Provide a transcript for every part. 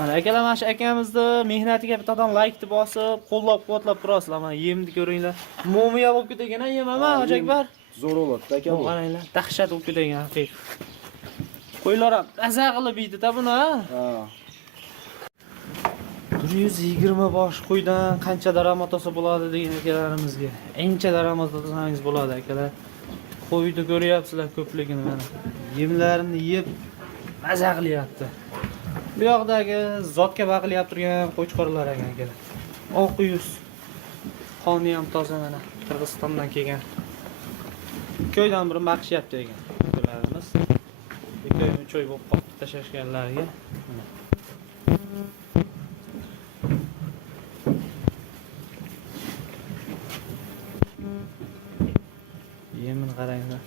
Mana akalar mana shu akamizni mehnatiga bittadan like deb bosib, qo'llab-quvvatlab turasizlar. Mana yemni ko'ringlar. Mo'miya bo'lib ketgan yem ama Hojakbar. Zo'r bo'ladi aka bu. Qaranglar, dahshat bo'lib ketgan haqiqiy. Qo'ylar ham maza qilib yeydi-da buni, ha? 120 bosh qo'ydan qancha daromad olsa bo'ladi degan akalarimizga. Ancha daromad olsangiz bo'ladi akalar. Qo'yni ko'ryapsizlar ko'pligini mana. Yemlarini yeb maza qilyapti. Bu yoqdagi zotga baqilyap turgan qo'chqorlar ekan akalar. Oq yuz. Qoni ham toza mana. Qirg'izistondan kelgan. Ko'ydan bir baqishyapti ekan. Akalarimiz. Ko'y choy bo'lib qolib tashashganlarga. Yemin qaranglar.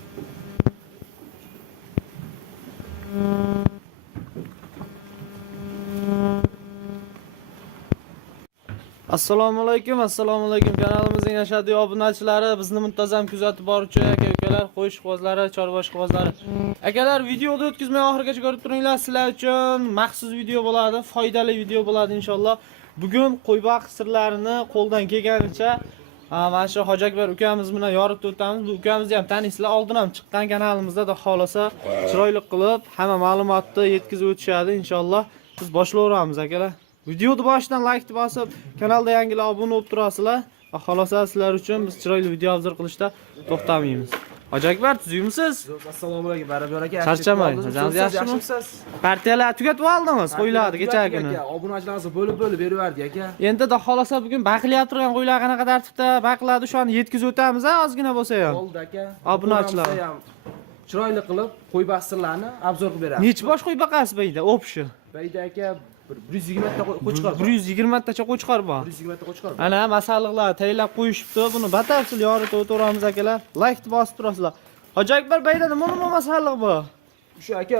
Assalomu alaykum kanalimizning ashaddiy obunachilari, bizni muntazam kuzatib boruvchi aka-ukalar, qo'yishqozlari, chorvoshqozlari. Akalar, videoni o'tkazmay oxirigacha ko'rib turinglar. Sizlar uchun maxsus video bo'ladi, foydali video bo'ladi inshaalloh. Bugun qo'yboq sirlarini qo'ldan kelganicha mana shu Hojakbar ukamiz bilan yoritib o'tamiz. Bu ukamizni ham taniysizlar, oldin ham chiqqan kanalimizda da xolasa chiroyli qilib hamma ma'lumotni yetkazib o'tishadi inshaalloh. Biz boshlayveramiz akalar. Videoni boshidan like bosib, kanalda yangilar obuna bo'lib turasizlar. Va xolasa sizlar uchun biz chiroyli video obzor qilishda to'xtamaymiz. Hojakbar, tuzyumsiz? Assalomu alaykum, Barabor aka. Charchamang, yaxshimisiz? Partiyalar tugatib oldingiz, qo'ylarni kecha kuni. Obunachilarimiz bo'lib beraverdi aka. Endi da xolasa bugun baqilyap turgan qo'ylar qanaqa tartibda baqiladi, shuni yetkazib o'tamiz, ozgina bo'lsa ham. Bo'ldi aka. Obunachilar ham chiroyli qilib qo'y baqsirlarni obzor qilib beramiz. Necha bosh qo'y baqasiz bayda, o'pshi? Bayda aka 120 ta qo'chqor. 120 tacha qo'chqor bor. 120 ta qo'chqor. Ana masalliqlar tayyorlab qo'yishibdi. Buni batafsil yoritib o'tiramiz akalar. Like bosib turasizlar. Hojakbar bayda nima masalliq bu? Shu aka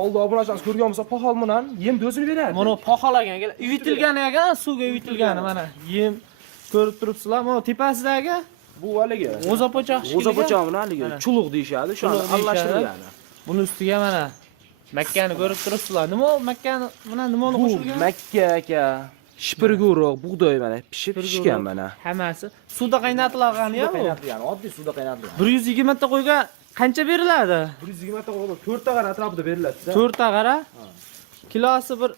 oldi obunachilarimiz ko'rgan bo'lsa, pohol bilan yem o'zini beradi. Mana poholagan akalar, uyitilgani ekan, suvga uyitilgani mana. Yem ko'rib turibsizlar. Mana tepasidagi bu haligi o'zapochoq shikili. O'zapochoq bilan haligi chuluq deyshadi, shuni aralashtirgani. Buni ustiga mana Makkani ko'rib turibsizlar. Nima Makkani mana nimani qo'shilgan? Makka aka. Shipirguruq, bug'doy mana pishgan mana. Hammasi suvda qaynatilgan-ya bu. Qaynatilgan, oddiy suvda qaynatilgan. 120 ta qo'yga qancha beriladi? 120 ta qo'yga 4 ta qara atrofida beriladi. 4 ta qara. Kilosi bir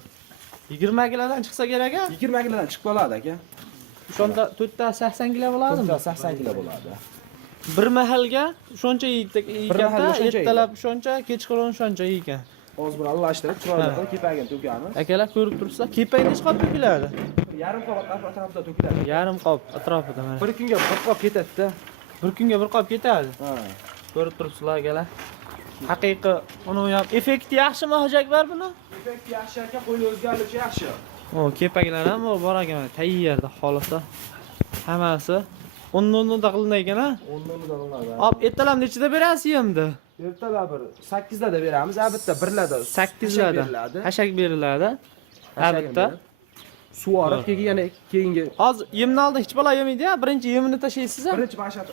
20 kilodan chiqsa kerak a? 20 kilodan chiqib qoladi aka. Shunda 4 ta 80 kilo bo'ladimi? 4 ta 80 kilo bo'ladi. Bir mahalga shuncha yeydi-da, ertalab shuncha, kechqurun shuncha yeygan. Hozir buni aralashtirib, chiroyli qilib kepagini to'kamiz. Akalar ko'rib turibsizlar, kepak necha qop to'kiladi? Yarim qop atrofida to'kiladi. Yarim qop atrofida mana. Bir kunga bir qop ketadi-da. Bir kunga bir qop ketadi. Ha. Ko'rib turibsizlar akalar. Haqiqiy uni ham effekti yaxshimi Hojakbar buni? Effekt yaxshi aka, qo'yni o'zgarilishi yaxshi. O, kepaklar ham bor ekan, tayyorda xolasa. Hammasi 10 da qilinadi ekan-a? 10 da qilinadi. Hop, ertalab nechida berasiz yemni? Ertalab 8 da beramiz, albatta 1 larda 8 larda hashak beriladi. Albatta. Suvarib keyingi Hozir yemni oldin hech bola yemaydi-ya, birinchi yemini tashlaysiz-a? Birinchi mashat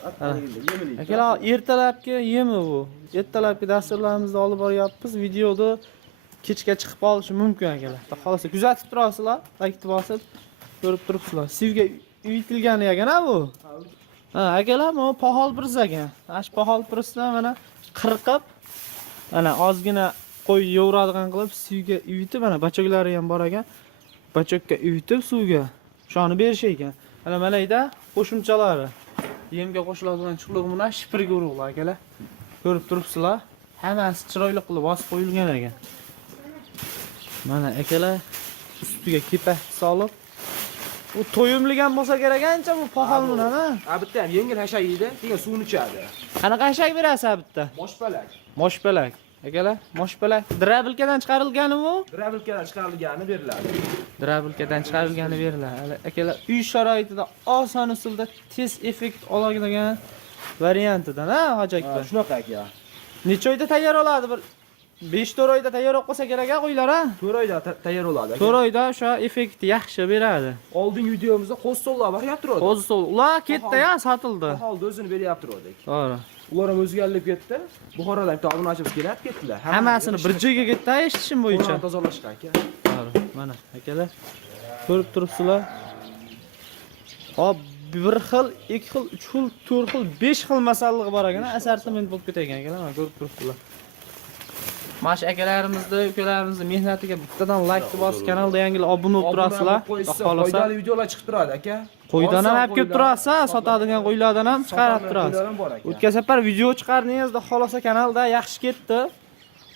yemini. Akalar, ertalabki yemi bu. Ertalabki dasturlarimizda olib boryapmiz. Videoda kechga chiqib qolishi mumkin akalar. Xolos kuzatib turasizlar, like bosib ko'rib turibsizlar. Suvga uyitilgan ekan-a bu? Ha, akalar, bu pohol priz ekan. Ash pohol prizda mana qirqib, mana ozgina qo'y yo'radigan qilib suvga uyitib, mana bachoklari ham bor ekan. Bachokka uyitib suvga shuni berish ekan. Mana mayda qo'shimchalari. Yemga qo'shiladigan chuqluq mana shipirga urug'lar akalar. Ko'rib turibsizlar. Hammasi chiroyli qilib bosib qo'yilgan ekan. Mana akalar ustiga kepak solib u to'yimligan bo'lsa kerak ancha bu pohol bilan ha. Bitta ham yengil hashak yeydi, keyin suvni ichadi. Qanaqa hashak berasiz bitta? Moshpalak. Moshpalak. Akalar, moshpalak drabilkadan chiqarilgani bu? Drabilkadan chiqarilgani beriladi. Drabilkadan chiqarilgani beriladi. Akalar, uy sharoitida oson usulda tez effekt oladigan variantidan ha, Hojakbar. Shunaqa aka. Necha oyda tayyor bo'ladi? Bir 5-4 oyda tayyor bo'lib qolsa kerak-a qo'ylar ha? 4 oyda tayyor bo'ladi aka. 4 oyda o'sha effekti yaxshi beradi. Oldingi videomizda qo'zsollar boryapti turadi. Qo'zsol. Ular ketdi-ya, sotildi. Holda o'zini beryapti turdik. To'g'ri. Ular ham o'zgarib ketdi. Buxorodan bitta obunachimiz kelib ketdilar. Hammasini bir joyga ketdi eshitishim bo'yicha. Tozalashga aka. to'g'ri. Mana akalar. Ko'rib turibsizlar. Hop, bir xil, 2 xil, 3 xil, 4 xil, 5 xil masalliq bor ekan, assortiment bo'lib ketgan akalar. Mana ko'rib turibsizlar. Mash akalarimizni, ukalarimizni mehnatiga bittadan like bosib, kanalda yangi obuna bo'lib turasizlar. Xohlasa foydali videolar chiqib turadi aka. qo'ydan ham olib kelib turasiz, sotadigan qo'ylardan ham chiqarib turasiz. O'tgan safar video chiqardingizda, xohlasa kanalda yaxshi ketdi.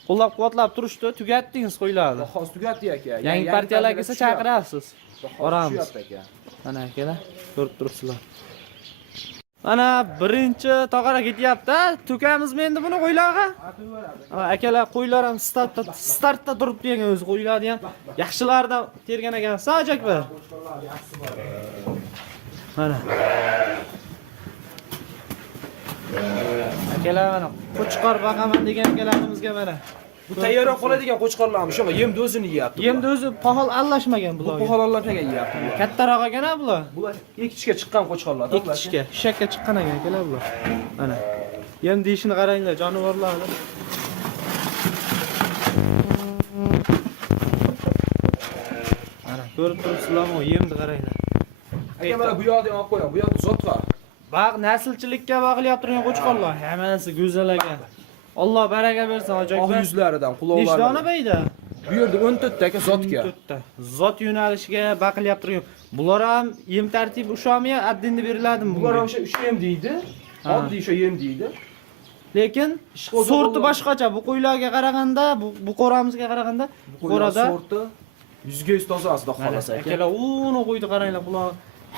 Qo'llab-quvvatlab turishdi, tugatdingiz qo'ylarni. Hozir tugatdi aka. Yangi partiyalar kelsa chaqirasiz. Boramiz. aka. Mana akalar, ko'rib turibsizlar. Mana birinchi tog'ara ketyapti. To'kamizmi endi buni qo'ylarga? Akalar qo'ylar ham startda turibdi ekan, o'zi qo'ylarni ham yaxshilardan tergan ekan. Sajak-bir. Mana. Akalar mana qo'chqor baqaman degan akalarimizga mana. Bu tayyorroq qoladigan qo'chqorlarmi? Shu yemni o'zini yeyapti. Yemni o'zi pahol aralashmagan bular. Bu paholonlarga yeyapti. Kattaroq ekan bular. Bular ikkishga chiqqan qo'chqorlar. Ikkishga, shakka chiqqan ekan akalar bular. Mana. Yem deyishini qaranglar, jonivorlarni. Mana ko'rib turibsizlarmi, yemni qaranglar. Aka mana bu yoqda olib qo'ying. Bu yoqda zot bor. Baq naslchilikka bog'lab turgan qo'chqorlar, hammasi go'zal ekan. Alloh baraka bersin, Oq hojoylar. yuzlaridan, quloqlaridan. Nechta ona bayda? Bu yerda 14 ta aka zotga. 14 ta. Zot yo'nalishiga baqilyap turgan. Bular ham yem tartibi o'shami, addinda beriladimi? Bular ham o'sha yem deydi. Oddiy o'sha yem deydi. Lekin sorti boshqacha. Bu qo'ylarga qaraganda, bu qo'ramizga qaraganda, qo'rada sorti 100% toza aslida xolasa aka. akalar, uni qo'ydi qaranglar, bular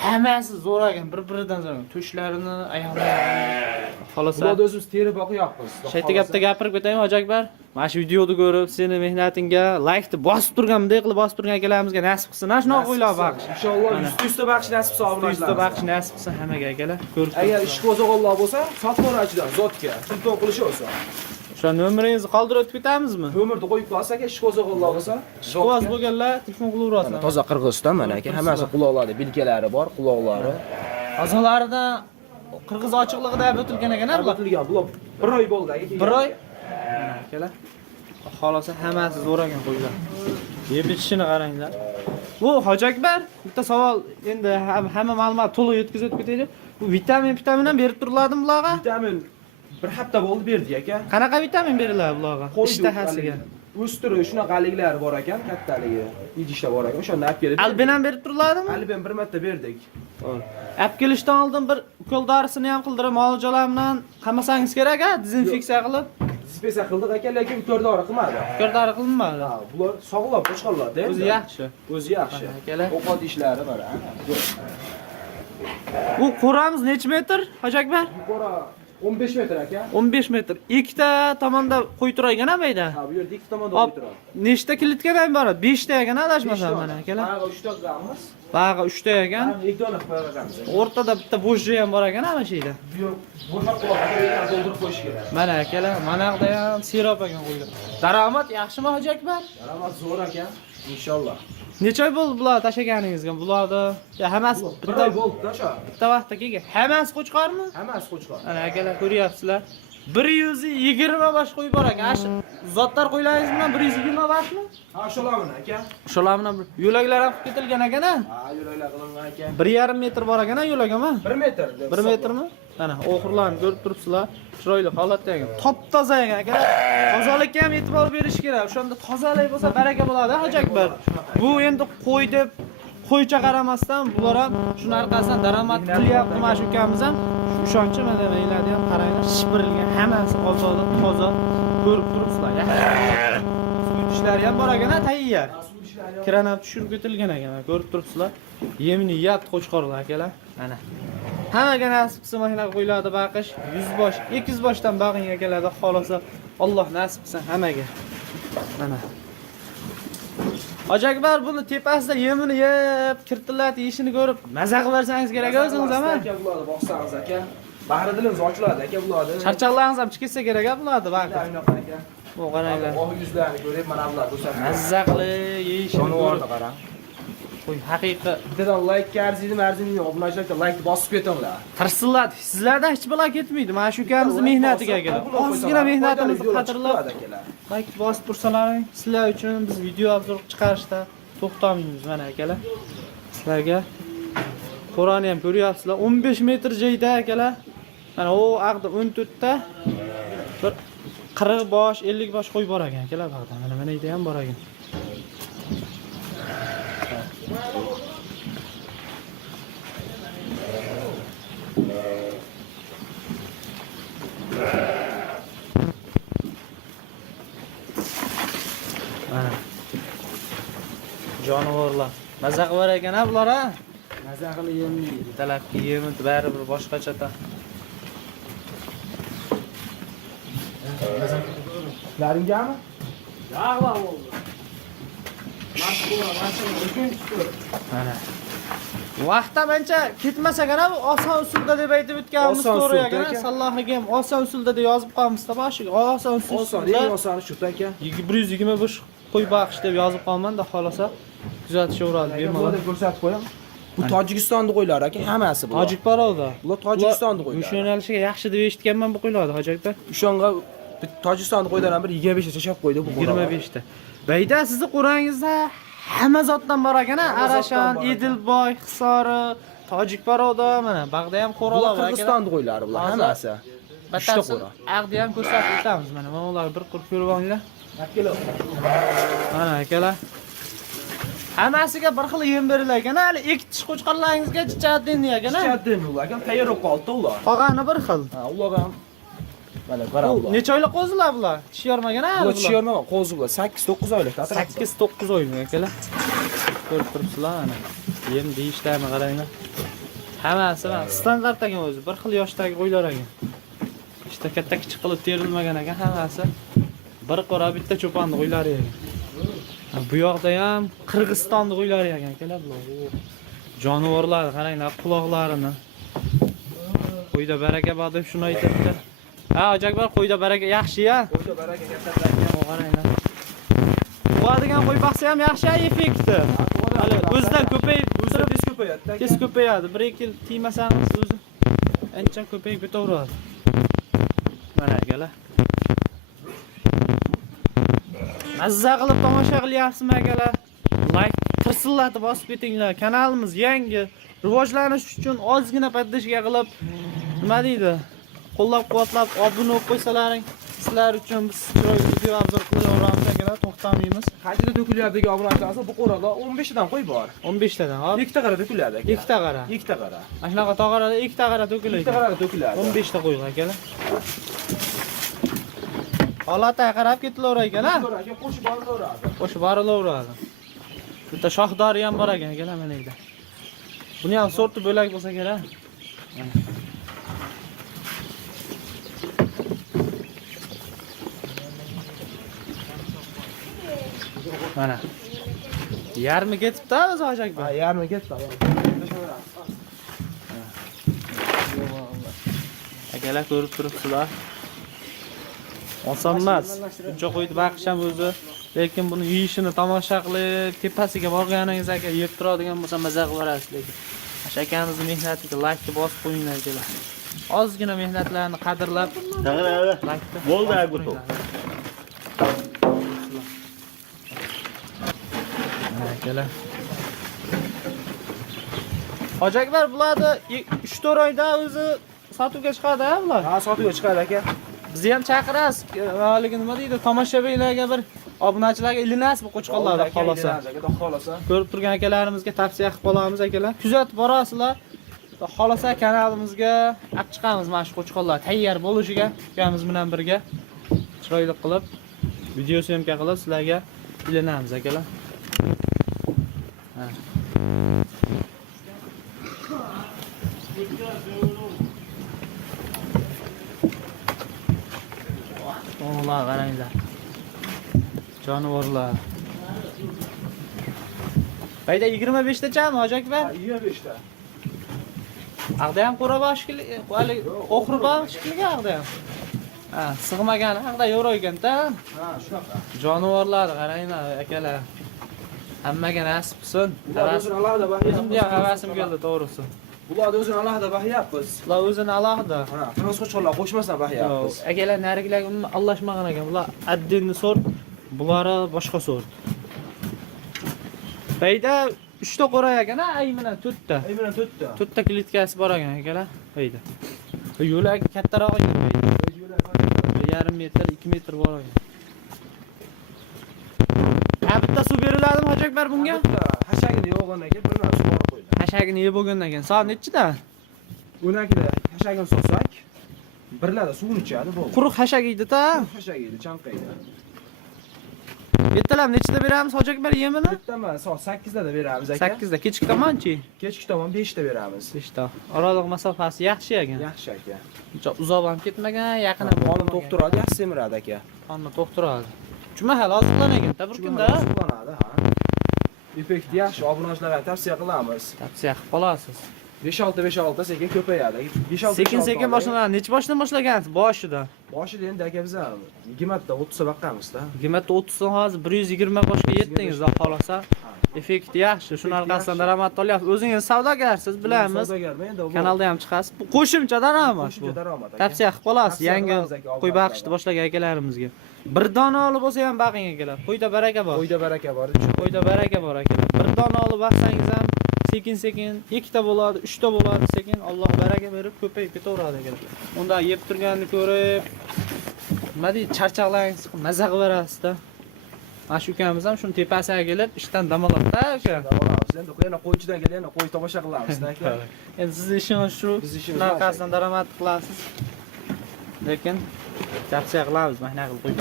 hammasi zo'r ekan, bir-biridan zo'r. To'shlarini, oyoqlarini xolasa. Bularni o'zimiz terib boqyapmiz. Shayta gapda gapirib ketaymi, Hojakbar? Mana shu videoni ko'rib, seni mehnatingga like-ni bosib turgan, bunday qilib bosib turgan akalarimizga nasib qilsin. Ana shunaqa qo'ylar baqish. Inshaalloh 100 baqish nasib qilsa obunachilar. 100 baqish nasib qilsin hammaga akalar. Ko'rib. Agar ish qo'zg'ollar bo'lsa, sotqonachilar zotga telefon qilishi bo'lsa. O'sha nomeringizni qoldirib o'tib ketamizmi? Nomerni qo'yib qo'ysak, aka ish qo'zg'ollar bo'lsa, Qo'z bo'lganlar telefon qilaverasizlar. toza Qirg'iziston mana aka, hammasi quloqlari, bilkalari bor, quloqlari. A'zolaridan qirg'iz ochiqligida o'tilgan ekan, bular. O'tilgan, bular 1 oy bo'ldi aka. 1 oy. Akalar. Xolasa hammasi zo'r ekan qo'ylar. Yeb ichishini qaranglar. Bu Hojakbar, bitta savol, endi hamma ma'lumot to'liq yetkazib ketaylik. Bu vitamin ham berib turiladimi bularga? Vitamin bir hafta bo'ldi berdik aka. Qanaqa vitamin beriladi bularga? Ishtahasiga. O'stirish shunaqaliklari bor ekan, kattaligi, idishlar bor ekan. O'shani olib kelib. Alben ham berib turiladimi? Alben bir marta berdik. Olib kelishdan oldin bir ukol dorisini ham qildirib, muolajalar bilan qamasangiz kerak, dezinfeksiya qilib. Dispesa qildik aka, lekin ukol dori qilmadi. Ukol dori qilinmadi. Ha, bular sog'lom qo'shqonlarda. O'zi yaxshi. O'zi yaxshi. Akalar. Ovqat ishlari mana. Bu qo'ramiz necha metr, Hojakbar? Yuqori 15 metr aka. 15 metr. Ikkita tomonda qo'y turgan bayda. Ha, bu yerda ikki tomonda Hop, o'tiradi. nechta kilitga ham boradi? 3 ta ekan, adashmasam mana akalar. Bag'i 3 ta qilamiz. Bag'i 3 ta ekan. Bag'i 2 dona qo'yamiz. O'rtada bitta bo'sh ham bor ekan, ana shu yerda. Bu yer bo'shab qo'yib to'ldirib qo'yish kerak. Mana akalar, mana yoqda ham sirop ekan qo'ylar. Daromad yaxshimi, Hojakbar? Daromad zo'r ekan, inshaalloh. Necha oy bo'ldi bular tashaganingizga? Bularni hammasi Bitta bo'ldi-da shu. bitta vaqtda kelgan. Hammasi qo'chqormi? Hammasi qo'chqor. Ana akalar ko'ryapsizlar. 120 bosh qo'y bor ekan. Ash zotlar qo'ylaringiz bilan 120 boshmi? Ha, shularmi aka? Shular bilan yo'laklar ham ketilgan ekan-a? Ha, yo'laklar qilingan ekan. 1,5 metr bor ekan-a yo'lagami? 1 metr. 1 metrmi? Mana oxirlarni ko'rib turibsizlar. Chiroyli holatda ekan. Top-toza ekan akalar. Tozalikka ham e'tibor berish kerak. O'shanda tozalik bo'lsa baraka bo'ladi, Hojakbar. Bu endi qo'y deb qo'ycha qaramasdan bular ham shu orqasidan daromad qilyapti, mana shu ukamiz ham ishonchi mana deyiladi ham qaranglar, shipirilgan, hammasi ozoda, toza ko'rib turibsizlar. Suv ishlari ham bor ekan, tayyor. Kiran ham tushirib ketilgan ekan, ko'rib turibsizlar. Yemini yeyapti qo'chqorlar akalar. Mana. Hammaga nasib qilsa mana qo'ylarni baqish, 100 bosh, 200 boshdan baqing akalarda xolasa Alloh nasib qilsa hammaga. Mana. Hojakbar buni tepasida yemini yeb, kirtillat yeyishini ko'rib, maza qilib bersangiz kerak o'zingiz ham. Aka bularni boqsangiz aka. Bahri dilimiz ochiladi aka bularni. Charchoqlaringiz ham chiqsa kerak bularni baqib. Aynoq aka. Bu qaranglar. Oq yuzlarini ko'rib mana bular ko'rsatadi. Mazza qilib yeyishini Jonivorni ko'rib. qarang. Qo'y, haqiqiy Bittadan like arzini obunachilarga like bosib ketinglar. tirsillat. Sizlardan hech balo ketmaydi. Mana shu ukamizni mehnatiga kelib. Ozgina mehnatimizni qadrlab, like bosib tursalaring, sizlar uchun biz video obzor chiqarishda to'xtamaymiz mana akalar. Sizlarga Qur'onni ham ko'ryapsizlar. 15 metr joyda akalar. Mana o aqda 14 ta bir 40 bosh, 50 bosh qo'y bor ekan akalar bag'da. Mana yerda ham bor ekan. Mana jonivorlar. Maza qilib ekan bular ha. Maza qilib yemaydi. Talabki yemi baribir boshqacha. Laringami? Yağla oldu. Nasıl Mana. Vaqtda mencha ketmasa gana bu oson usulda deb aytib o'tganimiz Oson to'g'ri usulda ekan. ekan. Sallohga ham oson usulda deb yozib qolmizda boshiga. Oson usul. Oson, eng osoni shu aka. 125 qo'y baqish deb yozib qolmanda, xolasa kuzatishaveradi bemalol. Mana ko'rsatib qo'yam. Bu Tojikistonning qo'ylari aka, hammasi bular. Tojik barovda. Bular Tojikistonning O'sha qo'ylari. yo'nalishiga yaxshi deb eshitganman bu qo'ylarni, Hoji aka. O'shanga Tojikistonning qo'ylaridan bir 25 ta chashab qo'ydi bu qo'ylar. 25 ta. Bayda sizni qo'rangizda hamma zotdan bor ekan, Arashan, bor ekan. Edilboy, Hisori, Tojik barovda, mana bag'da ham qo'ralar Bular bor ekan. Qirg'izistonning qo'ylari bular hammasi. Batafsil aqdi ham ko'rsatib o'tamiz mana. Mana ular bir qurib ko'rib olinglar. Mana akalar. Hammasiga bir xil yem berilgan ekan. Hali ikkitish qo'chqorlaringizga chichadin ekan. Chichadin ular aka, tayyor bo'lib qoldi ular. Qolgani bir xil. Ha, ular ham mana qarab ular. Necha oylik qo'zilar bular? Tishyormagan ha? Bular tishyorma qo'zi bular 8-9 oylik. 8-9 oylik akalar. Ko'rib turibsizlar mana. Yem deyishdami qaranglar. Hammasi mana standart ekan o'zi. Bir xil yoshdagi qo'ylar ekan. İşte katta kichik qilib terilmagan ekan hammasi. Bir qora bitta cho'ponni qo'ylari ekan. Bu yoqda ham Qirg'izistonning qo'ylari ekan akalar bular. Jonivorlar qaranglar quloqlarini. Qo'yda baraka bor deb shuni aytadilar. Ha, Hojiakbar qo'yda baraka yaxshi-ya. Qo'yda baraka katta. Qaranglar. Qo'yadigan qo'y baqsa ham yaxshi effekti. Hali o'zidan ko'payib, O'zi tez ko'payadi. tez ko'payadi. 1-2 yil tiymasangiz o'zi ancha ko'payib ketaveradi. Mana akalar. Mazza qilib tomosha qilyapsizmi akalar? Like tirsillatib bosib ketinglar. Kanalimiz yangi, rivojlanish uchun ozgina poddashka qilib, nima deydi? Qo'llab-quvvatlab obuna bo'lib qo'ysalaring, sizlar uchun biz chiroyli video obzor qilaveramiz akalar, to'xtamaymiz. Qanchada to'kilyapti obunachilar? Bu qo'rada 15 tadan qo'y bor. 15 tadan, hop. 2 ta qara to'kilyapti aka. 2 ta qara. 2 ta qara. Mana shunaqa tog'arada 2 ta qara to'kilaydi. 2 ta qara to'kilyapti. 15 ta qo'ying akalar. Holatga qarab ketilaverar ekan, ha? Aka qo'shib borilaveradi. Qo'shib borilaveradi. Bitta shohdori ham bor ekan akalar mana yerda. Buni ham sorti bo'lak bo'lsa kerak. Mana. Yarmi ketibdi o'zi Hojiakbar. Ha, yarmi ketdi. Akalar ko'rib turibsizlar. Oson emas. Buncha qo'yib baqish ham o'zi, lekin buni yeyishini tomosha qilib, tepasiga borganingiz aka yeb turadigan bo'lsa maza qilib borasiz lekin. Akamizning mehnatiga like bosib qo'yinglar akalar. Ozgina mehnatlarni qadrlab, like Bo'ldi Aguto. akalar. Hojiakbar bularni 3-4 oyda o'zi sotuvga chiqadi-a bular? Ha, sotuvga chiqadi aka. Bizni ham chaqirasiz. Haligi nima deydi? Tomoshabinlarga bir obunachilarga ilinasiz bu qo'chqonlarni xolosa. Xolosa. Ko'rib turgan akalarimizga tavsiya qilib qolamiz akalar. Kuzatib borasizlar. Xolosa kanalimizga olib chiqamiz mana shu qo'chqonlar tayyor bo'lishiga, ukamiz bilan birga chiroyli qilib video syomka qilib sizlarga ilinamiz akalar. Oğlan qaranglar. Jonivorlar. Bayda 25 ta chami Hojiakbar? 25 ta. Aqda ham qo'ra boshkili, hali oxiri boshkili aqda ham. Ha, sig'magan aqda yo'raygan-da. Ha, shunaqa. Jonivorlar qaranglar akalar. Hammaga nasib qilsin. O'zini alohida bahya. O'zimga havasim keldi to'g'risi. Bularni o'zini alohida bahyapmiz. Ular o'zini alohida. Ha, turmush qo'chqonlar qo'shmasdan bahyapmiz. Akalar narigilarga umuman aralashmagan ekan. Bular addenni sort, bular boshqa sort. Bayda 3 ta qo'ray ekan, aynan 4 ta. Aynan 4 ta. 4 ta klitkasi bor ekan akalar. Bayda. Yo'lak kattaroq ekan bayda. 1,5 metr, 2 metr bor ekan. Bitta suv beriladimi Hoji Akbar bunga? Hashagini yo'g'ondan keyin bir narsa borib qo'ydi. Hashagini yeb bo'lgandan keyin soat nechida? 12da hashagini solsak, birlada suvni ichadi bo'ldi. Quruq hashag yeydi-da. Hashagini chanqaydi. Ertalab nechida beramiz Hoji Akbar yemini? Bittaman soat 8da beramiz aka. 8da, kechki tomonchi? Kechki tomon 5da beramiz. 5 ta. Oraliq masofasi yaxshi ekan. Yaxshi aka. Uncha uzoq ham ketmagan, yaqin ham Qonun doktoradi, yaxshi semiradi aka. Qonni to'xtiradi. Juma hali oziqlanagan-da bir kunda. Suqlanadi, ha. Effekti yaxshi, obunachilarga tavsiya qilamiz. Tavsiya qilib qolasiz. 5-6 sekin ko'payadi. 5-6 Sekin-sekin boshlanadi. Necha boshdan boshlagansiz? Boshida. Boshida endi aka biz ham 20 da 30 ta baqqanmiz-da. 20-30 so'm hozir 120 boshga yetdingiz, xudo xolasa. Effekti yaxshi. Shuni orqasidan daromad olyapsiz. O'zingiz savdogarsiz, bilamiz. Savdogarman endi. Kanalda ham chiqasiz. Bu qo'shimcha daromad bu. Qo'shimcha daromad aka. Tavsiya qilib qolasiz Tavsiya yangi qilamiz aka, qo'y boqishni boshlagan akalarimizga. Bir dona olib bo'lsa ham baqing akalar. Qo'yda baraka bor. Qo'yda baraka bor. Qo'yda baraka bor akalar. Bir dona olib baqsangiz ham sekin-sekin 2 ta bo'ladi, 3 ta bo'ladi, sekin Alloh baraka berib ko'payib ketaveradi akalar. Unda yeb turganini ko'rib, nima deydi, charchoqlaringiz chiqib maza qilib berasiz-da. Mana shu ukamiz ham shuni tepasiga kelib ishdan dam oladi-da aka. Endi yana qo'ychidan kelib yana qo'y tomosha qilamiz-da aka. Endi sizning ishingiz shu. Biz ishimiz Orqasidan daromad qilasiz. Lekin tavsiya qilamiz mana qilib qo'yib.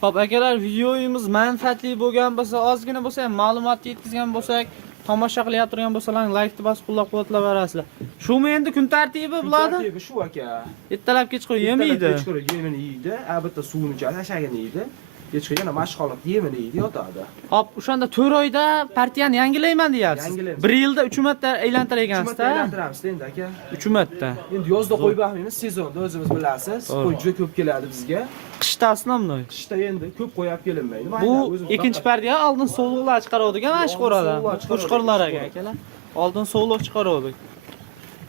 Xo'p, akalar, videoyimiz manfaatli bo'lgan bo'lsa, ozgina bo'lsa ham ma'lumot yetkazgan bo'lsak, tomosha qilyap turgan bo'lsalar, like bosib qo'llab-quvvatlab. Shumi endi kun tartibi bo'ladi? Tartibi shu aka. Ertalab kechqurun yemaydi. Kechqurun yemini yeydi, albatta suvini ichadi, hashagini yeydi. Kechqurun yana mashg'ulot yemini yeydi, yotadi. Hop, o'shanda 4 oyda partiyani yangilayman deyapsiz. Yangilaymiz. 1 yilda 3 marta aylantirar ekansiz-da. Aylantiramiz endi aka. 3 marta. Endi yozda qo'y boqmaymiz, sezonda o'zimiz bilasiz. Qo'y juda ko'p keladi bizga. Qishda asnomnoy. Qishda endi ko'p qo'yib kelinmaydi. Bu ikkinchi partiya oldin sovuqlar chiqaruvdik, mana shu qo'radan. Qo'shqorlar akalar. Oldin sovuq chiqaruvdik.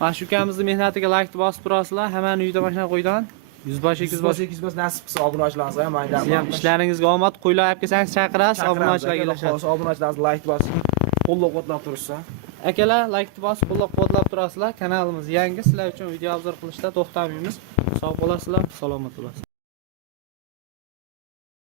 Mana shu ukamizni mehnatiga like bosib turasizlar. Hamma uyda mashina qo'ydan 100 bosh 200 bosh nasib qilsa obunachilarimizga ham mayda. Siz ham ishlaringizga omad qo'ylar olib kelsangiz chaqirasiz, obunachilarga ilashasiz. Obunachilarimiz like bosib qo'llab-quvvatlab tursa. Akalar, like bosib qo'llab-quvvatlab turasizlar. Kanalimiz yangi, sizlar uchun video obzor qilishda to'xtamaymiz. Sog' bo'lasizlar, salomat bo'lasizlar.